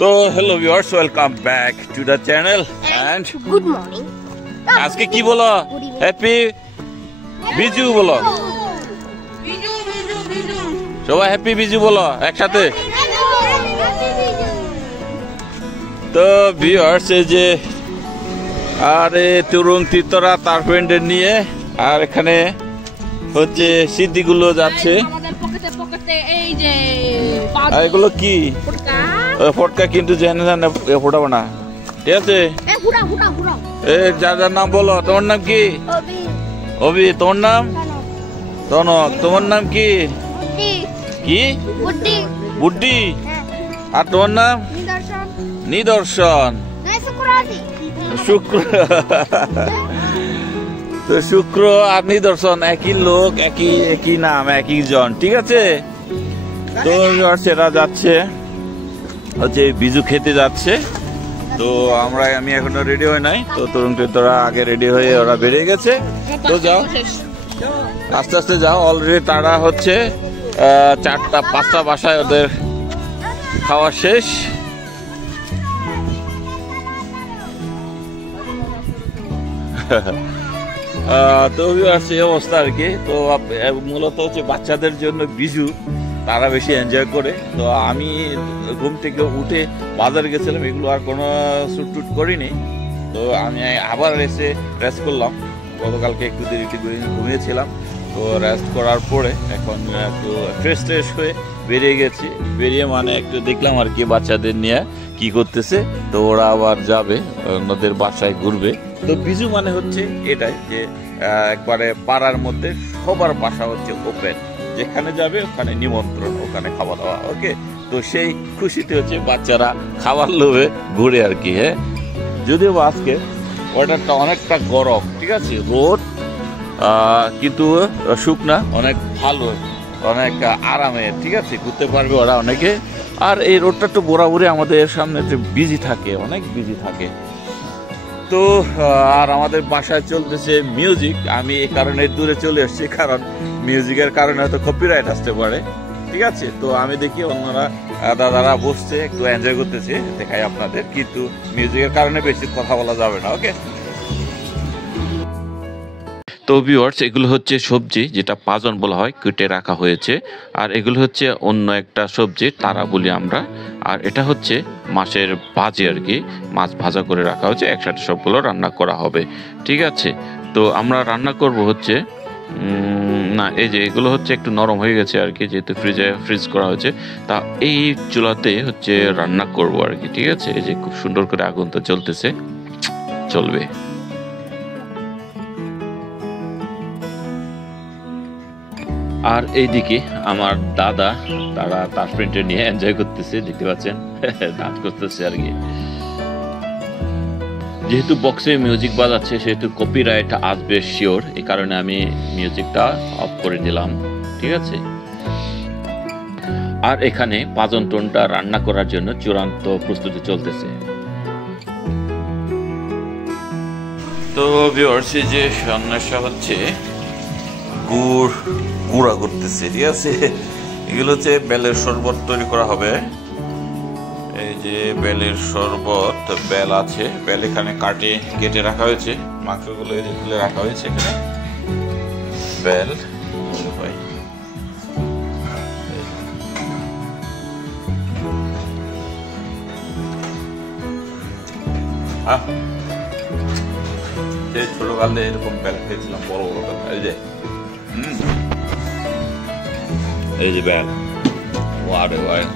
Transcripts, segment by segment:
তো hello viewers, welcome back to the channel and good morning. আজকে কি বলো? হ্যাপি বিজু বলো, সবাই হ্যাপি বিজু বলো একসাথে। তো ভিউয়ার্স, এই যে আরে তরুণ তীর্থরা তার ফ্রেন্ডের নিয়ে, আর এখানে হচ্ছে সিদ্ধিগুলো যাচ্ছে। আর এগুলো কি ফটকা, কিন্তু জেনে জানে ফোটাবো না, ঠিক আছে? যার যার নাম বলো। তোমার নাম কি? অভি। তোমার নাম? তনক। তোমার নাম কি? কি? বুড্ডি। আর তোমার নাম? নিদর্শন। শুক্র। তো শুক্র আর নিদর্শন একই লোক, একই নাম, একই জন, ঠিক আছে? তো সেটা যাচ্ছে হচ্ছে বিজু খেতে যাচ্ছে। তো আমি এখনো রেডি হই নাই। তো তরুণ তোরা আগে রেডি হয়ে ওরা বেরিয়ে গেছে। তো যাও, আস্তে আস্তে যাও। অলরেডি তারা হচ্ছে 4টা-5টা বাসায় ওদের খাওয়া শেষ। তো এই অবস্থা আর কি। তো মূলত হচ্ছে বাচ্চাদের জন্য বিজু, তারা বেশি এনজয় করে। তো আমি ঘুম থেকে উঠে বাজারে গেছিলাম, এগুলো আর কোনো শুট করিনি। তো আমি আবার এসে রেস্ট করলাম। গতকালকে একটু দেরিতে ঘুমিয়েছিলাম। তো রেস্ট করার পরে এখন একটু ফ্রেশ হয়ে বেরিয়ে গেছি। বেরিয়ে মানে একটু দেখলাম আর কি বাচ্চাদের নিয়ে কি করতেছে। তো ওরা আবার যাবে ওদের বাসায় ঘুরবে। তো বিজু মানে হচ্ছে এটাই যে একবারে পাড়ার মধ্যে সবার বাসা হচ্ছে ওপেন, যেখানে যাবে ওখানে নিমন্ত্রণ, ওখানে খাওয়া দাওয়া। ওকে, তো সেই খুশিতে হচ্ছে বাচ্চারা খাবার লোভে ঘুরে আর কি। হ্যাঁ, যদিও আজকে ওয়েদারটা অনেকটা গরম, ঠিক আছে? রোদ কিন্তু শুকনা, অনেক ভালো, অনেক আরামে, ঠিক আছে? ঘুরতে পারবে ওরা অনেকে। আর এই রোডটা তো বরাবরই আমাদের সামনে বিজি থাকে, অনেক বিজি থাকে। তো আর আমাদের বাসায় চলতেছে মিউজিক। আমি এই কারণে দূরে চলে এসেছি, কারণ মিউজিকের কারণে হয়তো কপিরাইট আসতে পারে, ঠিক আছে? তো আমি দেখি অন্যরা দাদারা বসছে, একটু এনজয় করতেছে, দেখাই আপনাদের। কিন্তু মিউজিকের কারণে বেশি কথা বলা যাবে না, ওকে? তো ভিউয়ার্স, এগুলো হচ্ছে সবজি, যেটা পাজন বলা হয়, কেটে রাখা হয়েছে। আর এগুলো হচ্ছে অন্য একটা সবজি, তারা বলি আমরা। আর এটা হচ্ছে মাছের ভাজি আর কি, মাছ ভাজা করে রাখা হয়েছে, একসাথে সবগুলো রান্না করা হবে, ঠিক আছে? তো আমরা রান্না করব হচ্ছে না, এই যে এগুলো হচ্ছে একটু নরম হয়ে গেছে আর কি, যেহেতু ফ্রিজ করা হয়েছে। তা এই চুলাতে হচ্ছে রান্না করব আর কি, ঠিক আছে? এই যে খুব সুন্দর করে আগুন তো জ্বলতেছে, চলবে। আর এইদিকে আমার দাদা, তারা তার ফ্রেন্ডের নিয়ে এনজয় করতেছে, দেখতে পাচ্ছেন, ডান্স করতেছে আর কি। যেহেতু বক্সে মিউজিক বাজাচ্ছে, সেহেতু কপিরাইট আসবে শিওর, এই কারণে আমি মিউজিকটা অফ করে দিলাম, ঠিক আছে? আর এখানে পাজন টোনটা রান্না করার জন্য চূড়ান্ত প্রস্তুতি চলতেছে। তো ভিউয়ার্স, এই যে সন্ন্যাসা হচ্ছে গুঁড়া করতেছে, ঠিক আছে? এগুলো হচ্ছে বেলের শরবত তৈরি করা হবে। এই যে বেলের শরবত, বেল আছে, বেল এখানে কেটে রাখা হয়েছে, মাংসগুলো এই যে তুলে রাখা হয়েছে এখানে। বেল ছোটকালে এরকম বেল খেয়েছিলাম, বড় বড় বেল। এই যে বেল, ওয়ারে ওয়ারে।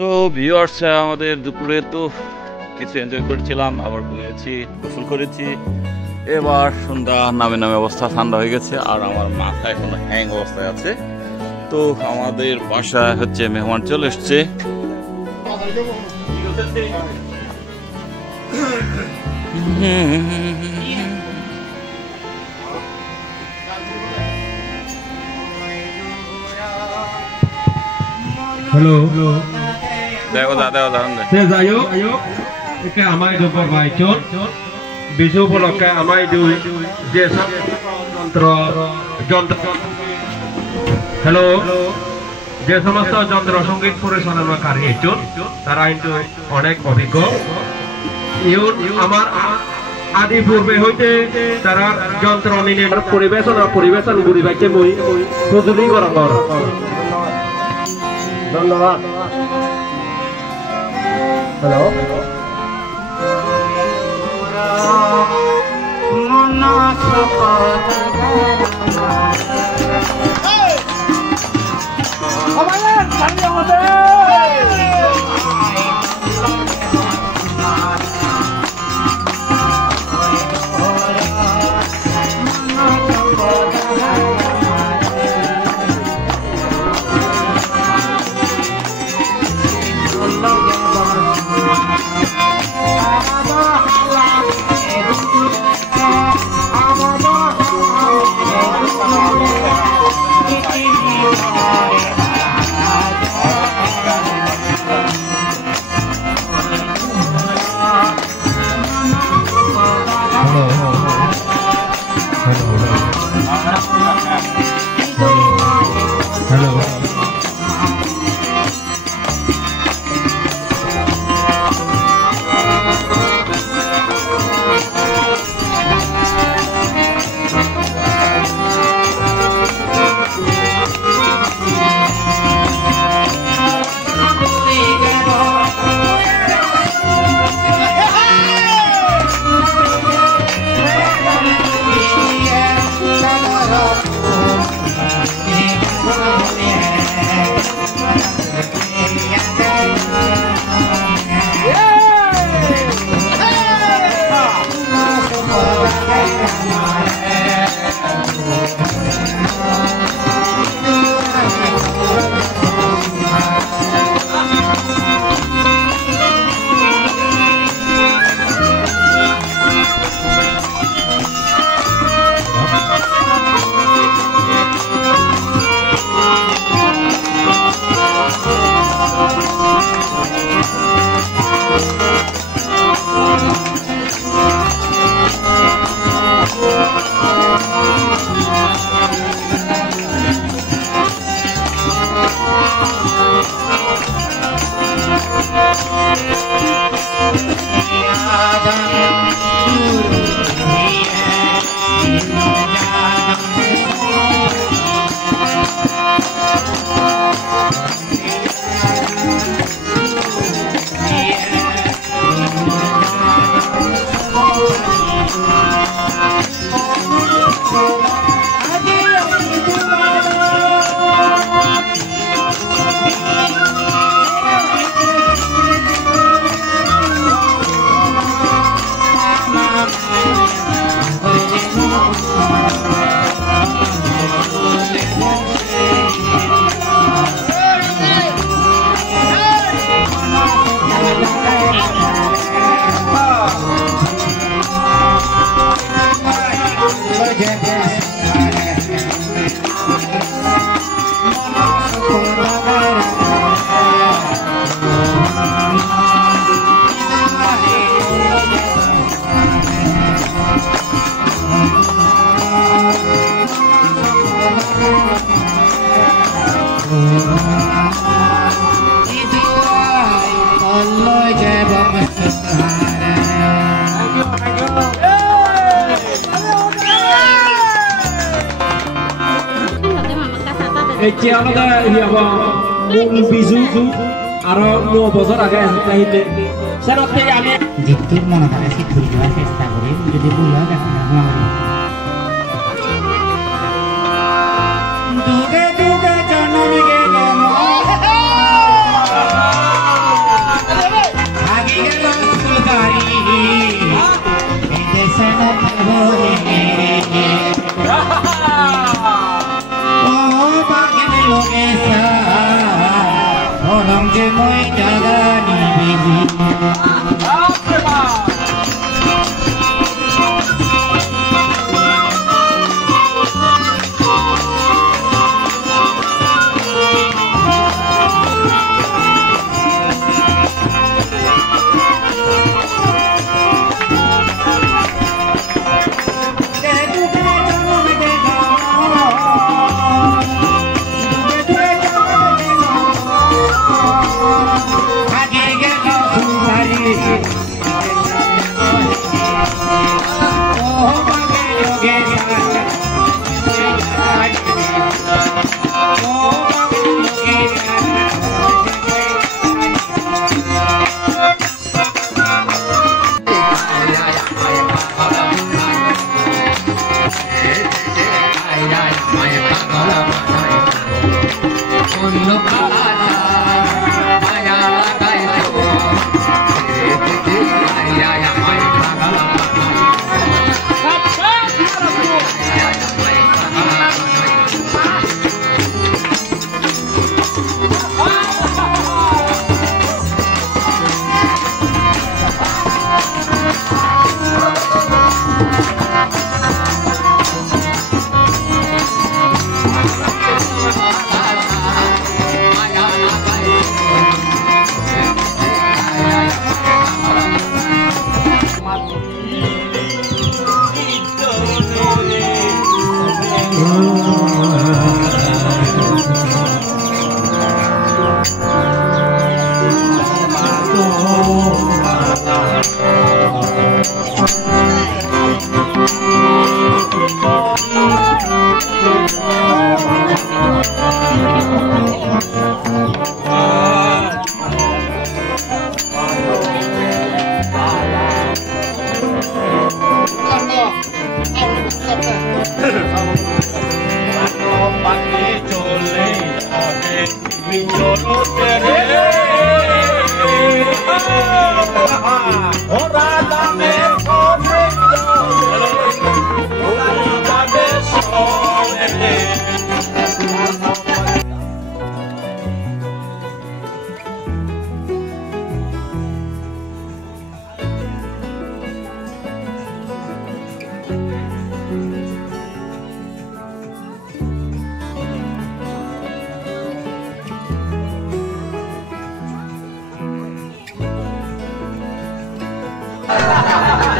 তো ভিউয়ার্স, আমাদের দুপুরে তো কিছু এনজয় করেছিলাম, আবার ঘুমিয়েছি, গোসল করেছি। এবার সন্ধ্যা নামে নামে অবস্থা ঠান্ডা হয়ে গেছে, আর আমার মাথা এখন হ্যাং অবস্থায় আছে। তো আমাদের বাসায় হচ্ছে মেহমান চলে এসছে। Hello. দেখো দাদা দাঁড়ান দে। Saya Zayu. Ika amai do perbaicon. Bisu poloka amai do jesa যন্ত্র। হ্যালো, যে সমস্ত যন্ত্র সঙ্গীত পরিচালনাকারী একজন, তারা কিন্তু অনেক অভিজ্ঞ। আমার আদি পূর্বে হইতে তারা যন্ত্র নিয়ে পরিবেশন পরিবাইকে মই প্রযোজনী করা। ধন্যবাদ। হ্যালো, এতিয়া আমাদের মূল বিজু আৰু 9 বছৰ আগে আহিতে সেরতে আমি জিতুর মনে থাকে সে ধরে যাওয়ার চেষ্টা করি যদি ভুল হয় দেখুন দুগে দুগে জন্ম গেল আগে গেল সুলতারি এই দেশে না ভরে Orang jemoy jagani bizi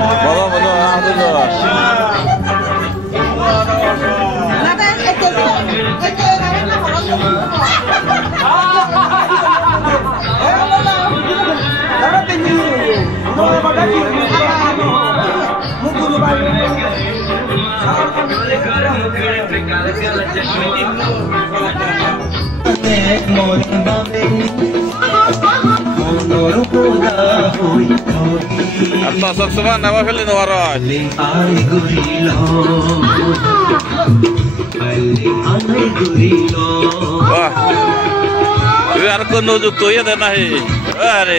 বলো বলো আলহামদুলিল্লাহ। Atau sok-sokan nama filin waras. Wah, biar aku nujuk tuh ya deh nahi. Are.